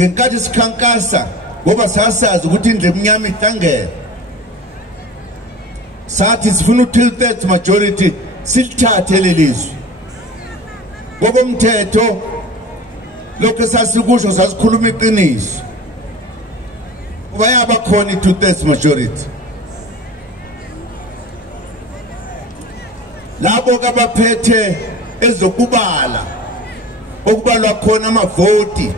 ngenkathi sikhankasa ngoba sasazi ukuthi indle emnyama ihlangene sathi sifuna u-2/3 majority silithathe lelizwe ngokomthetho lokho sasikusho sasikhuluma iqiniso bayaba khona i-2/3 majority labo kabaphethe ezokubala okubalwa khona amavoti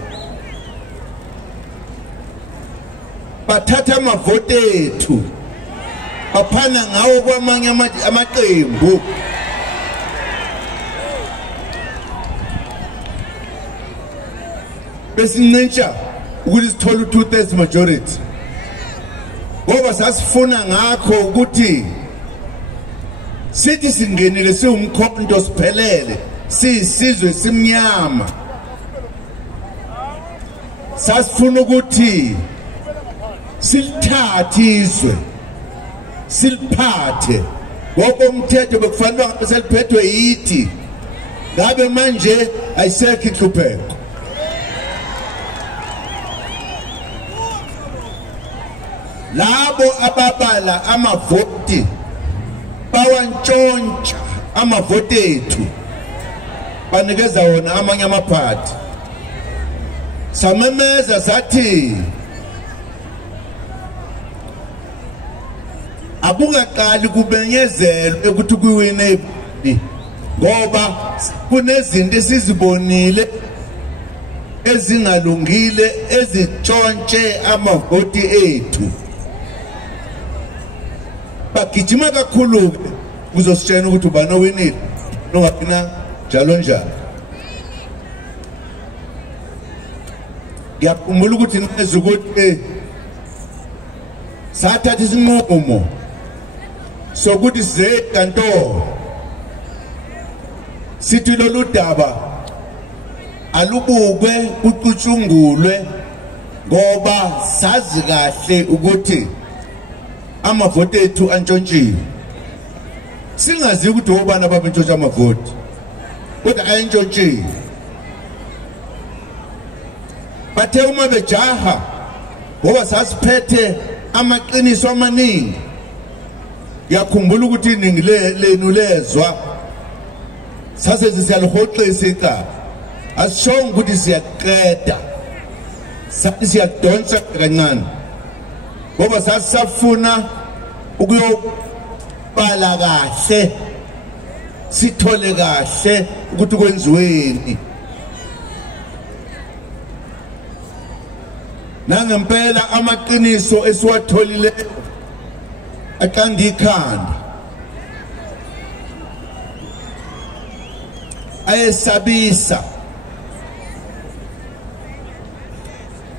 bathatha amavoti ethu baphana ngawo kwamanye amaqembu besincentsha ukuthi sithole u-2/3 majority ngoba sasifuna ngakho ukuthi sithi singenile siwumkhonto siphelele siyisizwe simnyama sasifuna ukuthi silithathe izwe siliphathe ngokomthetho bekufanele ngabe seliphethwe yithi ngabe manje ayisekho inhlupheko labo ababala amavoti bawantshontsha amavoti ethu banikeza wona amanye amaphathi samemeza sathi abungaqali kubenyezelwe ukuthi kuyiwine ngoba kunezinto esizibonile ezingalungile ezitshontshe amavoti ethu bagijima kakhulu kuzositshela ukuthi ubani owinile nongaphina njalo njalo ngiyakhumbula ukuthi neza ukuthi sathatha isinqumo sokuthi size enkantolo sithi lolu daba alubukwe kucutshungulwe ngoba sazi kahle ukuthi amavoti ethu antshontshiwe singazi ukuthi obani ababentshontsha amavoti kodwa ayentshontshiwe bathe uma bejaha ngoba sasiphethe amaqiniso amaningi ngiyakhumbula ukuthi iningi lenu lezwa sasethi siyalihoxisa icala asishongo ukuthi siyaqeda sathi siyadonsa kancane ngoba sasafuna ukuyobala kahle sithole kahle ukuthi kwenziweni nangempela amaqiniso esiwatholile aqanda ikhanda ayesabisa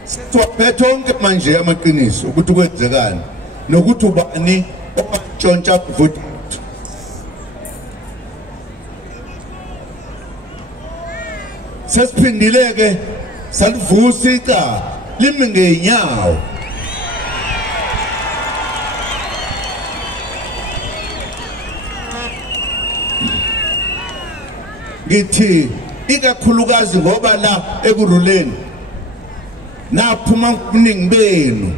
siwaphethe onke manje amaqiniso ukuthi kwenzekani nokuthi ubani ontshontsha voti sesiphindile-ke salivusa icala limi ngeenyawo ngithi ikakhulukazi ngoba la ekuruleni naphuma kuningi benu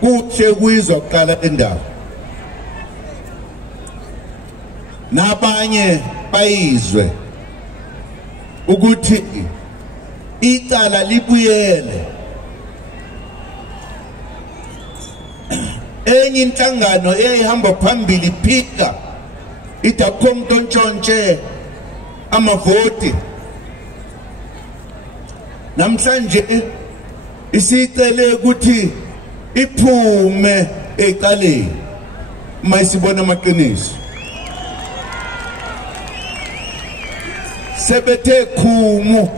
kuhle kuyizwa kuqala endaba nabanye bayizwe ukuthi icala libuyele enye inhlangano eyihamba phambili iphika ithi akukho umuntu ontshontshe amavoti namhlanje isicele ukuthi iphume ecaleni mayisibona amaqiniso sebethe khumu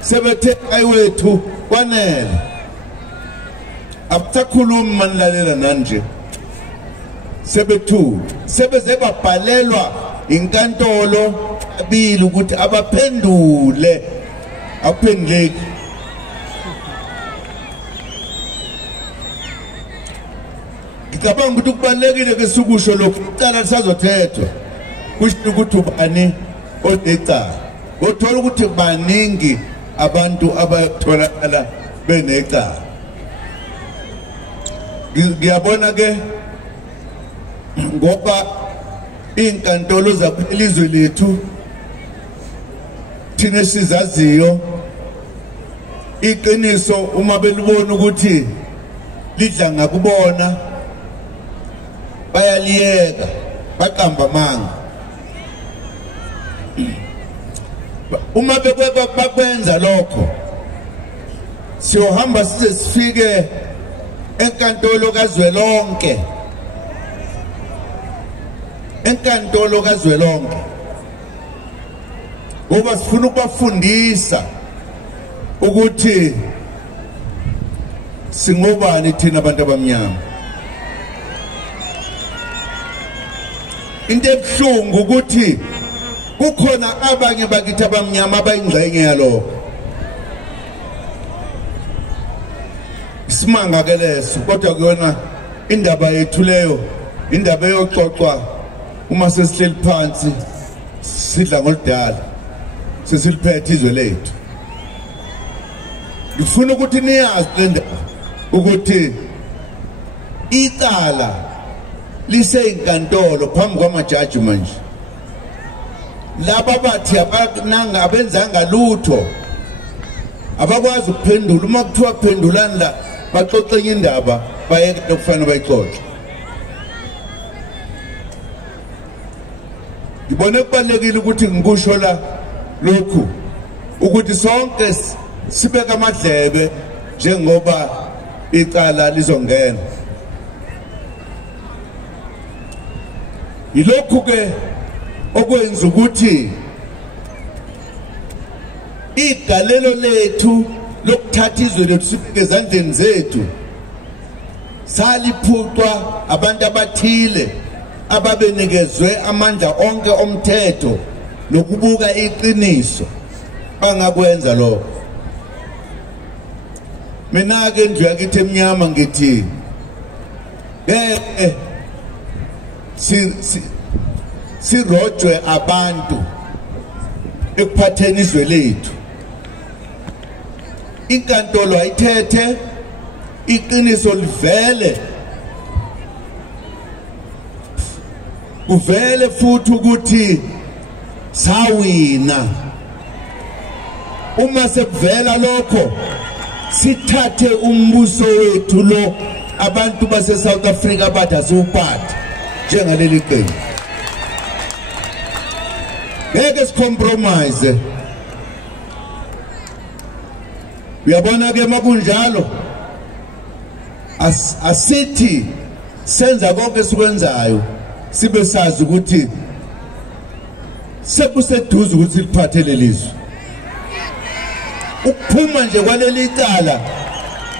sebethe ayiwethu kwanele abusakhulumi manilalela nanje sebethu sebeze babhalelwa inkantolo abili ukuthi abaphendule aphenduleki ngicabanga ukuthi kubalekile ke sikusho lokho icala lisazothethwa kusho ukuthi ubani odecala othola ukuthi baningi abantu abayotholakala benecala. Ngiyabona ke ngoba inkantolo zakwelizwe lethu thina sizaziyo iqiniso uma belibona ukuthi lidla ngakubona bayaliyeka baqamba amanga. Uma bakwenza lokho siyohamba size sifike enkantolo kazwelonke, enkantolo kazwelonke, ngoba sifuna ukubafundisa ukuthi singobani thina abantu abamnyama. Into ebuhlungu ukuthi kukhona abanye bakithi abamnyama abayingxenye yalokho. Isimanga ke leso, kodwa kuyona indaba yethu leyo, indaba eyoxoxwa uma sesihleli phansi sidla ngoludala sesiliphethe izwe lethu. Ngifuna ukuthi niyazi le ndaba ukuthi icala liseyinkantolo phambi kwamajaji manje. Laba bathi abananga abenzanga lutho abakwazi ukuphendula. Uma kuthiwa kuphendulani la baxoxe indaba bayeke okufanele bayixoxe. Ngibone kubalekile ukuthi ngikusho la lokhu ukuthi sonke sibeka amadlebe njengoba icala lizongena. Yilokhu ke okwenza ukuthi igalelo lethu lokuthatha izwe lethu sibeke ezandleni zethu saliphucwa abantu abathile ababenikezwe amandla onke omthetho nokubuka iqiniso bangakwenza lokho. Mina ke ndlu yakithi emnyama ngithi sirojwe abantu ekuphatheni izwe lethu. Inkantolo ayithethe iqiniso livele, kuvele futhi ukuthi sawina. Uma sekuvela lokho sithathe umbuso wethu lo abantu base South Africa bathi asiwuphathe njengaleli qembu. Ngeke sicompromise. Uyabona ke makunjalo asithi senza konke sikwenzayo sibe sazi ukuthi sekuseduze ukuthi liphathe lelizwe. Ukuphuma nje kwaleli cala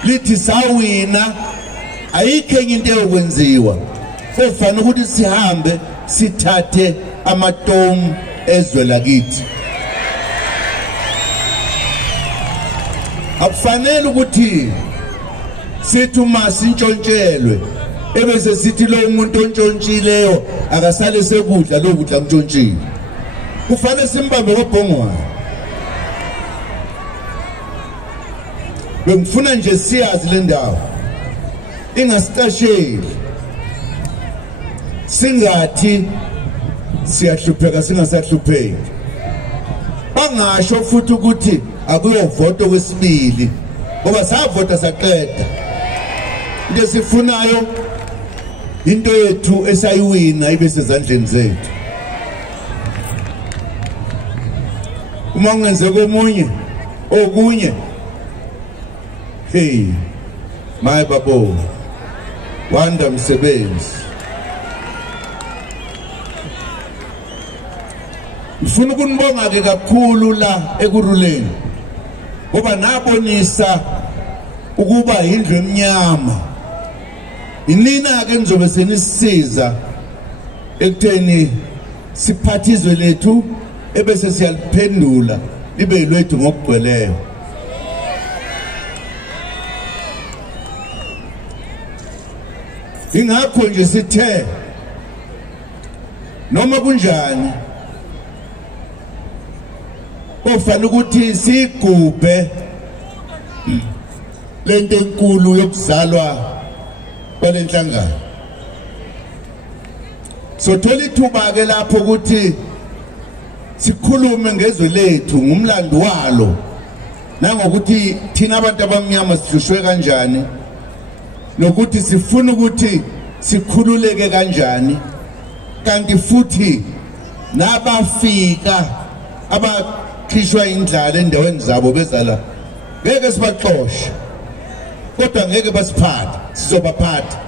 lithi sawina ayikho enye into eyokwenziwa. Kufanele ukuthi sihambe sithathe amatomu ezwe lakithi. Akufanele ukuthi sithi uma sintshontshelwe ebese sithi lo umuntu ontshontshile akasale sekudla lo kudla kuntshontshiwe. Kufanele simbambe ngobhongwane. Bengifuna nje siyazi le ndawo ingasitasheli, singathi siyahlupheka singasahlupheki. Bangasho futhi ukuthi akuyovoto kwesibili ngoba savota saqeda. Into sifunayo into yethu esayiwina ibe sezandleni zethu. Uma ungenze komunye okunye, hey my babo wanda msebenzi. Ngifuna ukunibonga ke kakhulu la ekuruleni ngoba nabonisa ukuba indlu emnyama. Inina ke nizobe senisiza ekutheni siphathe izwe lethu ebese siyaliphendula libe yilwethu ngokugcweleyo. Ingakho nje sithe noma kunjani Kufanele ukuthi sigubhe lento enkulu yokuzalwa kwalenhlangano. So thola ithuba ke lapho ukuthi sikhulume ngezwe lethu ngumlando walo nangokuthi thina abantu abamnyama sihlushwe kanjani nokuthi sifuna ukuthi sikhululeke kanjani kanti futhi nabafika abakhishwa indlala endaweni zabo bezala ngeke sibaxoshe kodwa ngeke basiphathe sizobaphatha.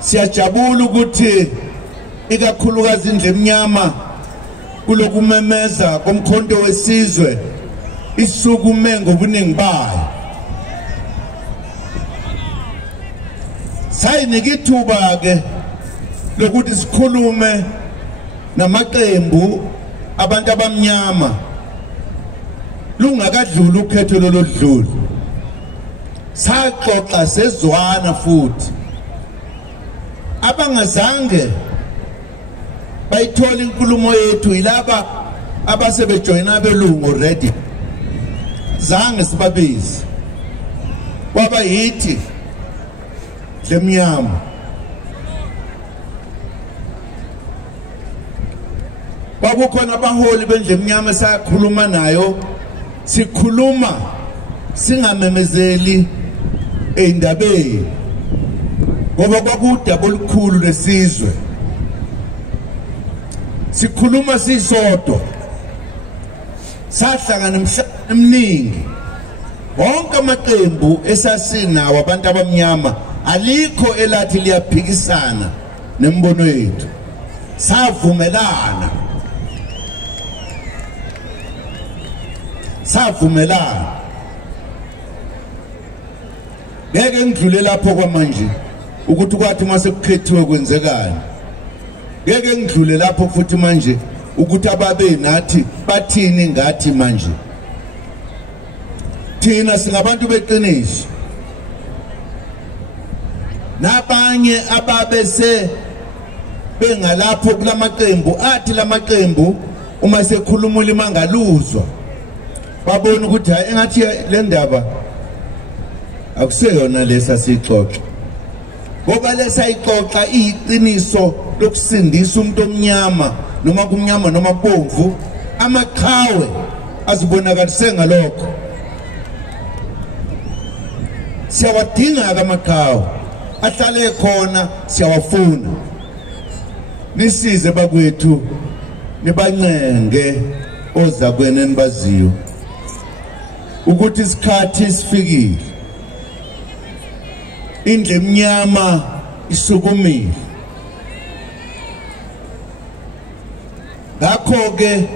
Siyajabula ukuthi ikakhulukazi indle emnyama kulokumemeza komkhonto wesizwe isukume ngobuningi bayo. Sayinika ithuba ke lokuthi sikhulume namaqembu abantu abamnyama lungakadluli ukhetho loludluli. Saxoxa sezwana futhi abangazange bayithola inkulumo yethu ilaba abasebejoyina abelungu already zange sibabizi kwaba yithi lemnyama babukhona abaholi bendle emnyama esakhuluma nayo sikhuluma singamemezeli endabeni ngoba kwakudaba olukhulu lesizwe. Sikhuluma sisodwa sahlangana emhlabeni eminingi wonke amaqembu esasinawo abantu abamnyama alikho elathi liyaphikisana nembono yethu. Savumelana ngeke ngidlule lapho kwamanje ukuthi kwathi mase kukhethiwe kwenzekani. Ngeke ngidlule lapho futhi manje ukuthi ababe nathi bathini ngathi manje. Thina singabantu beqiniso. Nabanye ababese bengalapho kulamaqembu athi lamaqembu uma sekhuluma ulima ngaluzwa babona ukuthi hayi engathi le ndaba akuseyona lesa sixoxa ngoba lesa ixoxa iqiniso lokusindisa umuntu omnyama noma kumnyama noma kubomvu amaqhawe azibonakalise ngalokho. Siyawadinga amaqhawe ahlale khona siyawafuna. Nisize bakwethu nibancenge ozakwena enibaziyo ukuthi isikhathi sifikile indle emnyama isukumile. Ngakho ke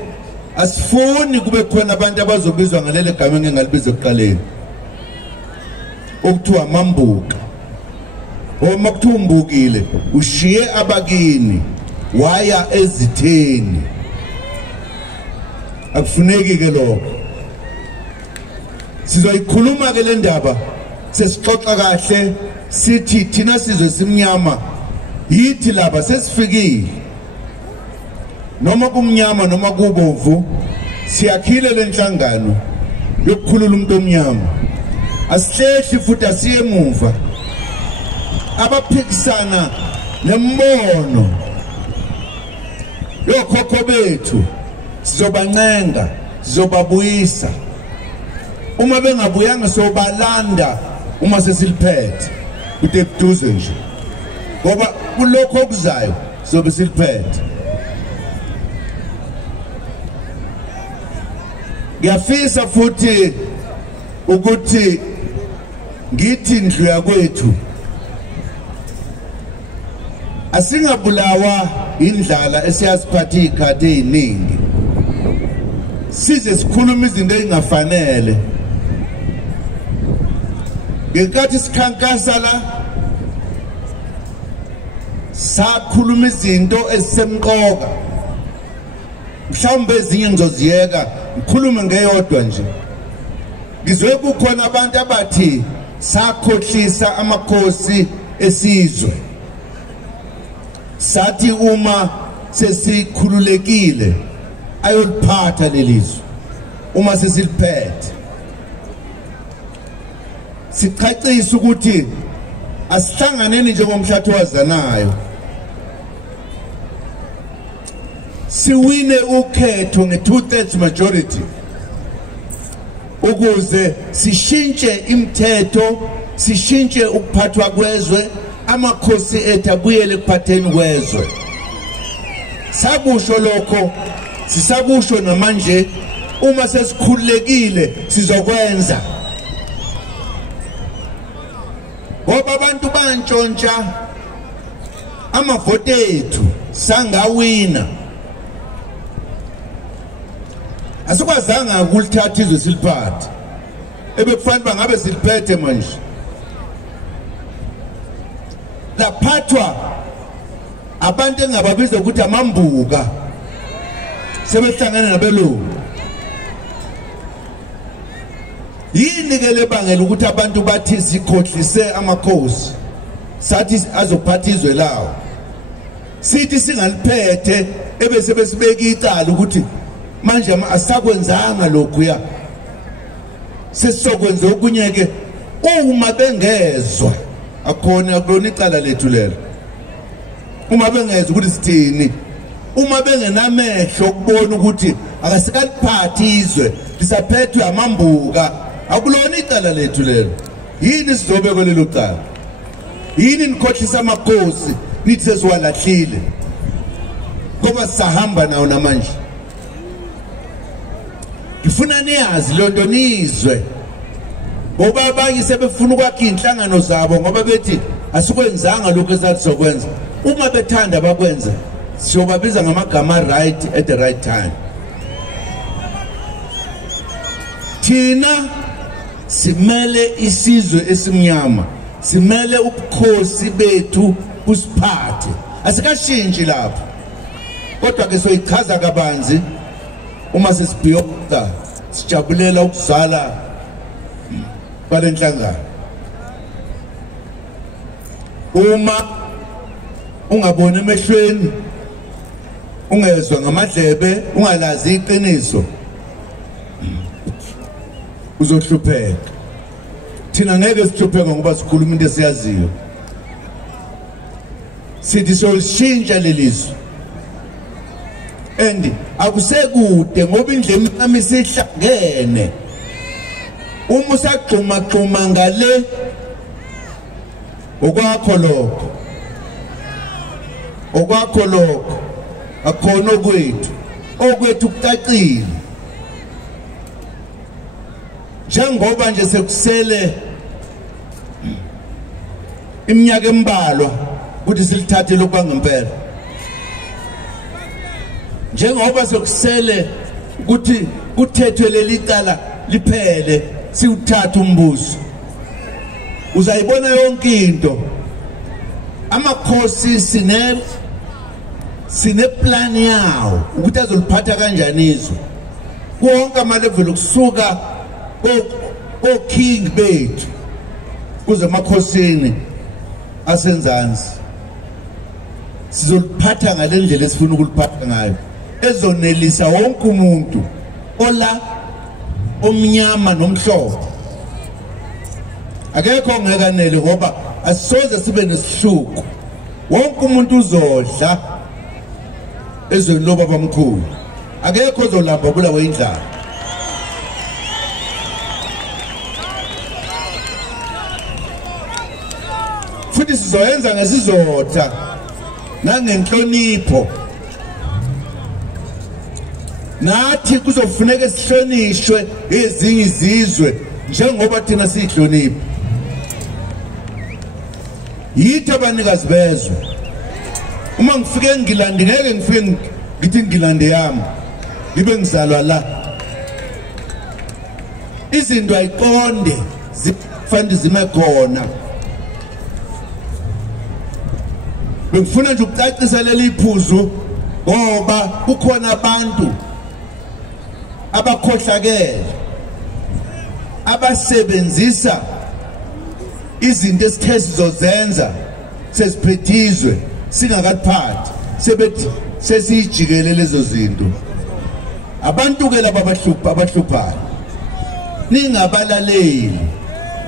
asifuni kube khona abantu abazobizwa ngaleli gama engingalibiza ekuqaleni okuthiwa amambuka. Uma kuthiwa umbukile ushiye abakini waya ezitheni. Akufuneki ke lokho. Sizoyikhuluma ke le ndaba sesixoxa kahle sithi thina sizwe simnyama yithi laba sesifikile noma kumnyama noma kubomvu siyakhile lenhlangano yokukhulula umuntu omnyama. Asihlehli futhi asiye emuva. Abaphikisana nembono yokhokho bethu sizobancenga sizobabuyisa. Uma bengabuyanga sobalanda uma sesiliphethe kude kuduze nje ngoba kulokho okuzayo sobe siliphethe. Ngiyafisa futhi ukuthi ngithi indlu yakwethu asingabulawa indlala esiyasiphatha ikhathi eziningi size sikhuluma izinto ezingafanele. Ngenkathi sikhankasa la sakhuluma izinto ezisemqoka mhlawumbe ezinye ngizoziyeka ngikhulume ngeyodwa nje ngizwe kukhona abantu abathi sakhohlisa amakhosi esizwe sathi uma sesikhululekile ayoliphatha lelizwe uma sesiliphethe sichacisa ukuthi asihlanganeni njengomhlathi wazanayo siwine ukhetho nge-2/3 majority ukuze sishintshe imithetho sishintshe ukuphathwa kwezwe amakhosi ethu abuyele ekuphatheni kwezwe sakusho lokho sisakusho namanje uma sesikhululekile sizokwenza ngoba abantu bantshontsha amavote ethu sangawina asikwazanga ukulithatha izwe siliphathe ebekufanele bangabe siliphethe manje laphathwa abantu engababiza ukuthi amambuka sebehlangana nabelungu yini ke lebangela ukuthi abantu bathi sikhohlise amakhosi sathi azophatha izwe lawo sithi singaliphethe ebese besibeka icala ukuthi manje asakwenzanga lokhu ya sesizokwenza okunye ke uma bengezwa akhona kulona icala lethu lelo uma bengezwa ukuthi sithini uma bengenamehlo ukubona ukuthi akasikaphathi izwe lisaphethwe amambuka akulona icala lethu lelo yini sizobekwa lelo cala yini nikhohlisa amakhosi nithi sesiwalahlile ngoba sahamba nawo namanje ngifuna niyazi lonto nizwe ngoba abanye sebefuna ukwakha inhlangano zabo ngoba bethi asikwenzanga lokho esathi sokwenza uma bethanda bakwenza siyobabiza ngamagama right at the right time thina simele isizwe esimnyama simele ubukhosi bethu usiphathe asikashintshi lapho kodwa ke soyichaza kabanzi uma sesibhiyoka sijabulela ukuzala balenhlangano uma ungabona emehlweni ungezwa ngamadlebe ungalazi iqiniso uzohlupheka thina ngeke sihlupheke ngoba sikhuluma into esiyaziyo sithi solishintsha lelizwe and akusekude ngoba indlemi yami sihlangene uma usagxuma ngale okwakho lokho akhona okwethu kucacile njengoba nje sekusele iminyaka embalwa ukuthi silithathe lokwangempela njengoba sekusele ukuthi kuthethwe leli cala liphele siwuthatha umbuso uzayibona yonke into amakhosi sine plan yawo ukuthi azoliphatha kanjani izwe konke amalevel kusuka king bethu kuze emakhosini asenzansi sizoliphatha ngalendlela esifuna ukuliphatha ngayo ezonelisa wonke umuntu ola omnyama nomhlophe akekho ongekanele ngoba asisoze sibe nesihluku wonke umuntu uzodla ezweni lobaba omkhulu akekho ozolamba kula wendlala futhi sizoyenza ngesizotha nangenhlonipho nathi kuzofuneka sihlonishwe ezinye izizwe njengoba thina sihlonipha yithi abanikazi bezwe uma ngifike eNgilandi ngeke ngifike ngithi Engilandi yami ngibe ngizalwa la izinto ayiqonde zifanele zime khona bengifuna nje ukucacisa leli iphuzu ngoba kukhona abantu abakhohlakele abasebenzisa izinto esithe sizozenza sesiphethizwe singakaphathi sebethi sesijikelele lezo zinto abantu ke laba abahluphayo ningabalaleli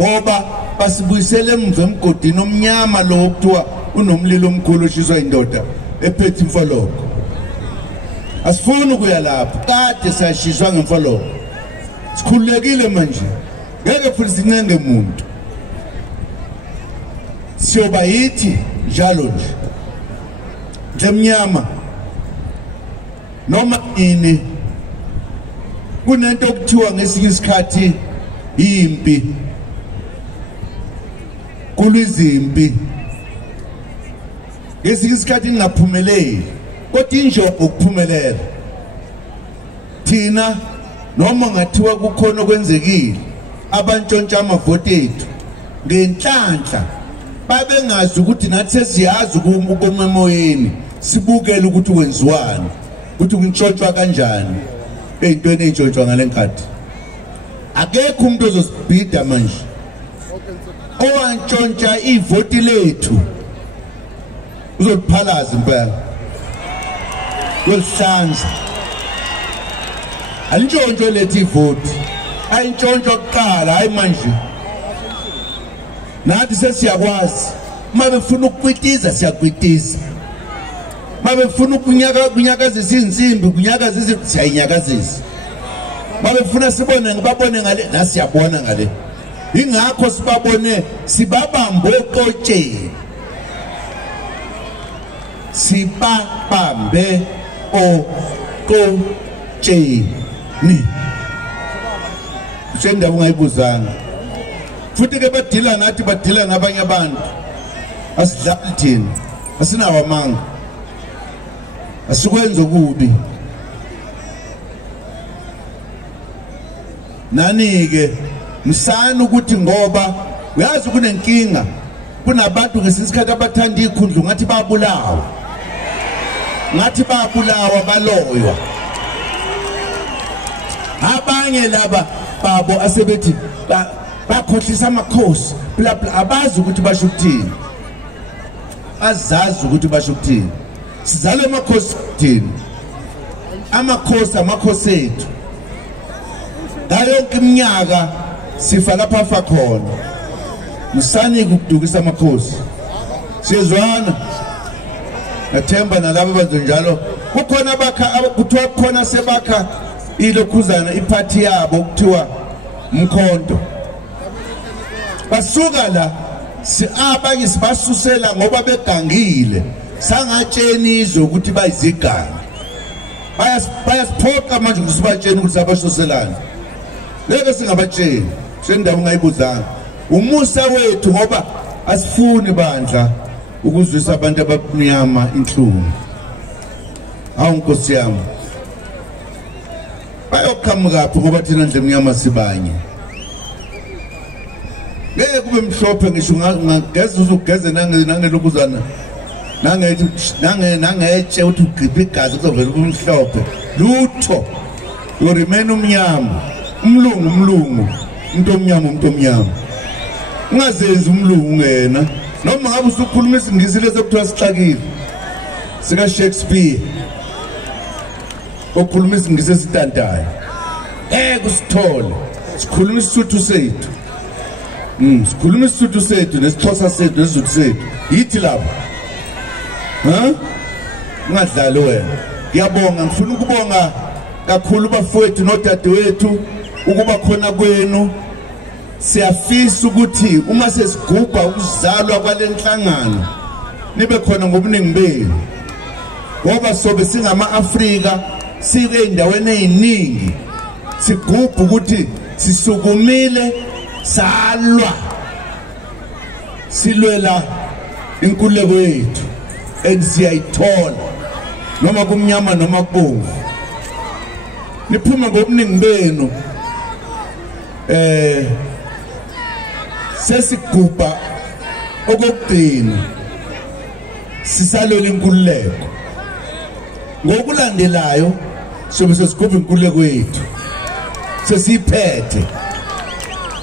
ngoba basibuyisele emva emgodini omnyama lo okuthiwa unomlilo omkhulu oshiswa indoda ephethe imfoloko asifuni ukuya lapho kade sashishwa ngemfoloko sikhululekile manje ngeke futhi sincenge umuntu siyoba yithi njalo nje ndlemnyama noma ini kunento okuthiwa ngesinye isikhathi impi kulizimpi ngesinye isikhathi ingaphumeleli kodwa injongo ukuphumelela thina noma ngathiwa kukhona okwenzekile abantshontsha amavoti ethu ngenhlanhla babengazi ukuthi nathi sesiyazi ukumemoyeni sibukele ukuthi kwenziwani ukuthi kuntshontshwa kanjani eyintweni entshontshwa ngalenkathi akekho umuntu ozosibhida manje owantshontsha ivoti lethu uzoliphalaza impela yolihlanza alintshontsho lethu ivoti ayintshontsho kuqala hayi manje nathi sesiyakwazi uma befuna ukukwitiza siyakwitiza uma befuna ukunyakazisa insimbi kunyakazisa siyayinyakazisa uma befuna sibone ngibabone ngale nasiyabona ngale ingakho sibabone sibabambe oqotsheni sibabambe oqotsheni usendaba ungayibuzanga futhi ke badila nathi badila nabanye abantu asidlali thina asinawo amanga asikwenza okubi nani ke msana ukuthi ngoba uyazi kunenkinga kunabantu ngesisikhathi abathanda ikhundlu ngathi babulawa baloywa abanye laba babo asebethi bakhohlisa amakhosi bla bla abazi ukuthi basho ukuthini azazi ukuthi basho ukuthini sizale amakhosi thina amakhosi ethu ngayo yonke iminyaka sifa lapha afa khona musani ukudukisa amakhosi siyezwana nathemba nalabo bazonjalo kukhona kuthiwa khona sebakha ilokhuzana iphathi yabo ukuthiwa umkhonto basuka la abanye sibasusela ngoba begangile sangatsheni izwe ukuthi bayiziganga bayasiphoqa manje ukuthi sibatshene ukuthi sabasuselana leke singabatsheni sendaba ungayibuzanga umusa wethu ngoba asifuni bandla ukuzwisa abantu abamnyama inhlungu awu Nkosi yami bayokhamukaphi ngoba thina ndlemnyama sibanye ngeke kube mhlophe ngisho ngageza uzugeze nangelokuzana nangetshe uthi ugqipha igazi kuzovela kube mhlophe lutho you remain umnyama umlungu umuntu omnyama ungazenzi umlungu ngena noma ngabe usukhuluma isingisi lesokuthiwa sixakile sika Shakespeare okhuluma isingisi esitantayo kusithole sikhuluma isisuthu sethu sikhuluma isisuthu sethu nesixhosa sethu nesizulu sethu yithi lapho ungadlali wena ngiyabonga ngifuna ukubonga kakhulu bafowethu nodadewethu ukuba khona kwenu siyafisa ukuthi uma sesigubha ukuzalwa kwalenhlangano nibe khona ngobuningi benu ngoba sobe singama-Afrika sibe endaweni eziningi sigubha ukuthi sisukumile salwa silwela inkululeko yethu siyayithola noma kumnyama noma kubomvu niphuma ngobuningi benu sesigubha okugcina sisalwela inkululeko ngokulandelayo sobe sesigubha inkululeko yethu sesiphethe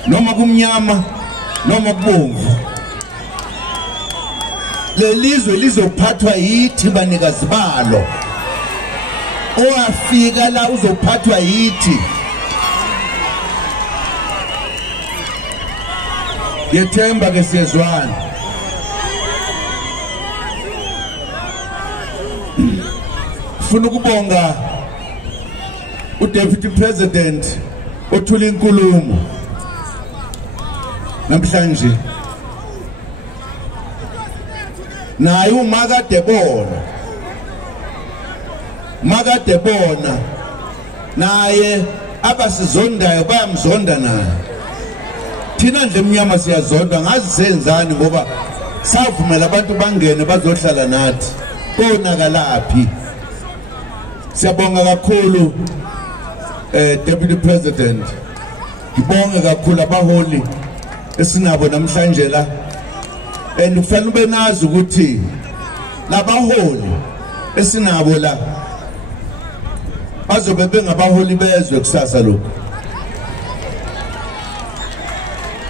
noma kumnyama noma kubomvu. Lelizwe lizophathwa yithi banikazi balo. Owafika la uzophathwa yithi. Yethemba ke siyezwana. Funa ukubonga uDeputy President othula inkulumo namhlanje. Naye uMakade bona naye abasizondayo bayamzonda naye. Thina nje emnyama siyazonda ngazi senzani ngoba savumela abantu bangene bazohlala nathi. Konakalaphi. Siyabonga kakhulu Deputy President. Ngibonge kakhulu abaholi esinabo namhlanje la. Kufanele ube nazi ukuthi labaholi esinabo la bazobe bengabaholi bezwe kusasa lokho.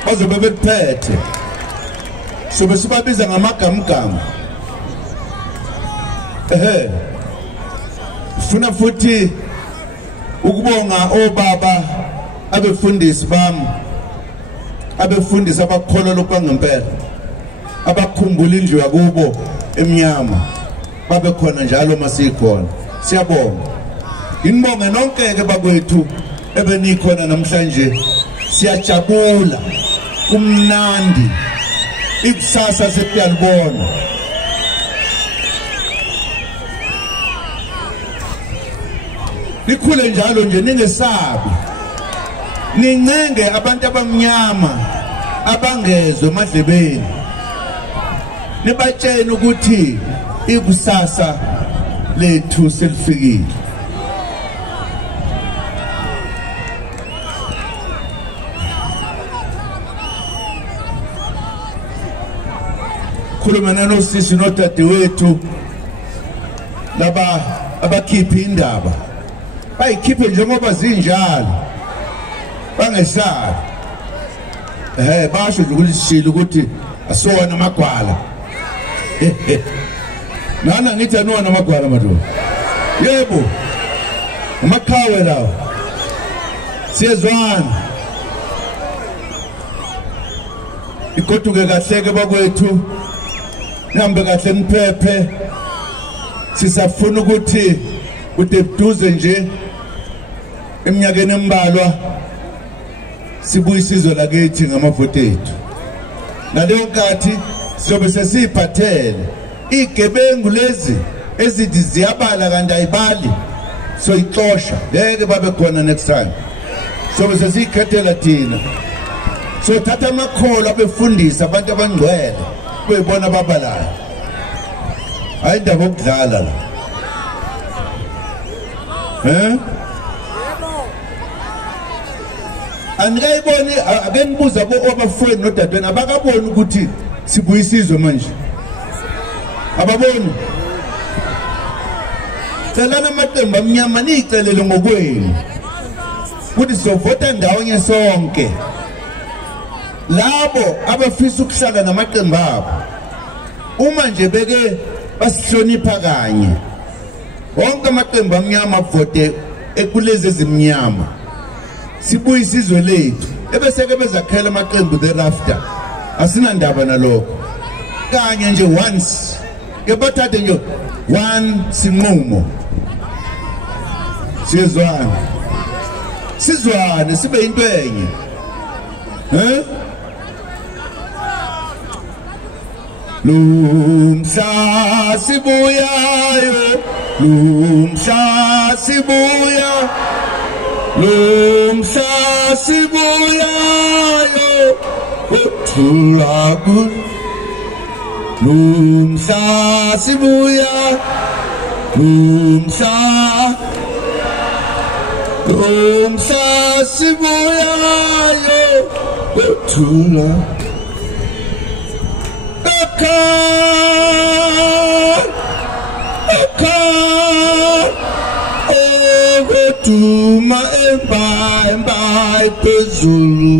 Bazobe bephethe. So besibabiza ngamagamgama. Funa futhi ukubonga obaba abefundisi bami. Abefundisi abakholwa lokwangempela. Abakhumbula indlu yakubo emnyama babe khona njalo masikhona. Siyabonga. Inibonga nonke ke bakwethu ebenikhona namhlanje. Siyajabula. Kumnandi. Ikusasa sekuyalibona. Likhule njalo nje ningesabi. Nincenge abantu abamnyama abangezwe emadlebeni. Nibatshela ukuthi ikusasa lethu selifikile. Khulumana nosisi nodadewethu laba abakhiphi indaba. Bayikhiphe njengoba zinjalo. Bangesabi. Basho ukulishila ukuthi asona amagwala. Nana ngithi anona amagwala madoda. Yebo. Amakhawe lawo. Siyezwana. Ikoduke kahle ke bakwethu. Nihambe kahle niphephe. Sisafuna ukuthi udeduze nje eminyakeni embalwa sibuyisizwe lakithi ngamavoti ethu. Naleyo nkathi sizobe sesiphathele igebengu lezi ezithi ziyabala kanti ayibali so ixosha ngeke babe khona next time. Sizobe sesikhethela thina. So thatha amakholo abefundisa abantu abangcwele kuyibona babalayo. Hayi indaba okudlala la. Anikayiboni ake nibuza abafweni nodadweni abakaboni ukuthi sibuyisizwe manje. Ababoni. Celana amaqembu amnyama nicelele ngokwenu. Ukuthi sizovota ndawonye sonke. Labo abafisa ukuhlala namaqembu abo. Uma nje beke basihlonipha kanye. Wonke amaqembu amnyama vote ekulezi ezimnyama. Sibuyisizwe lethu. Ebese ke bezakhela amaqembu thereafter. Asinandaba nalokho. Kanye nje once. Ke bathathe nje one sinqumo. Sizwane sibe into enye. Lumhla sibuyayo, lumhla sibuya, lumhla sibuyayo, uthula ku. Lumhla sibuya, lumhla sibuyayo, uthula. Tuma emba phezulu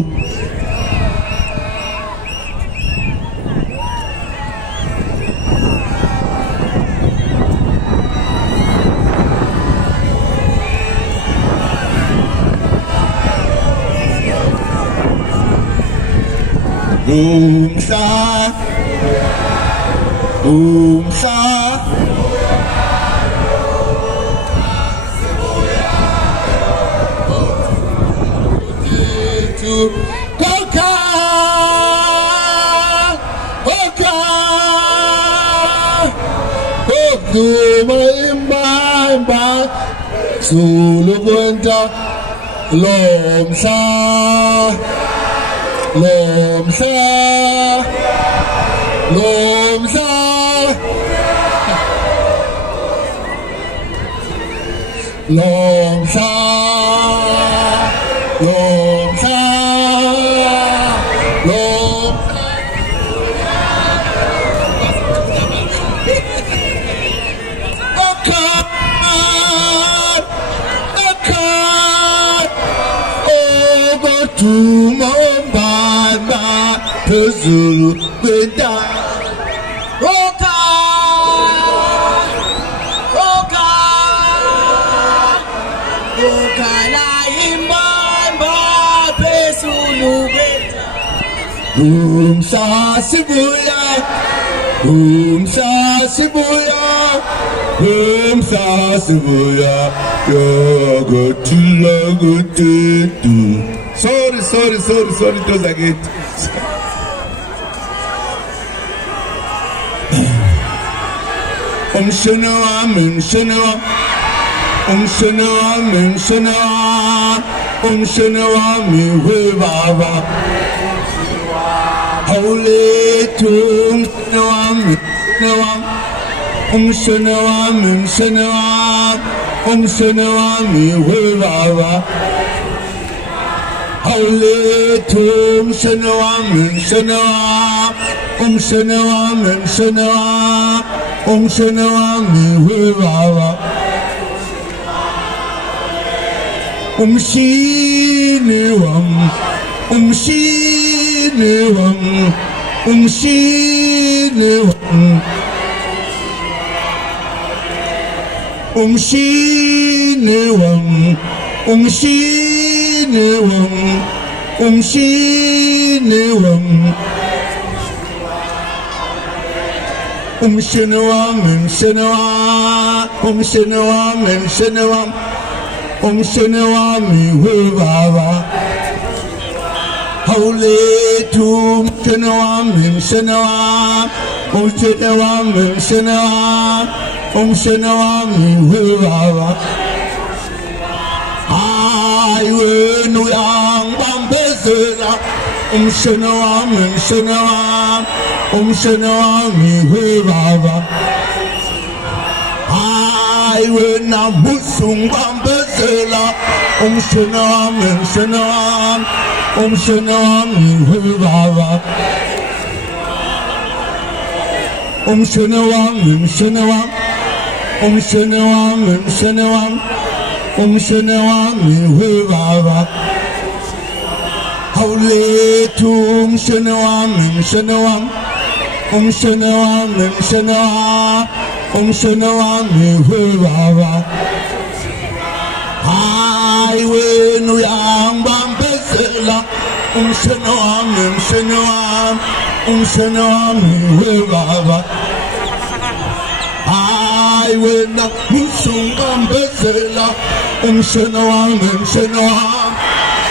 Sorry, those again.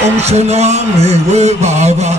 Om Shanawami we Baba.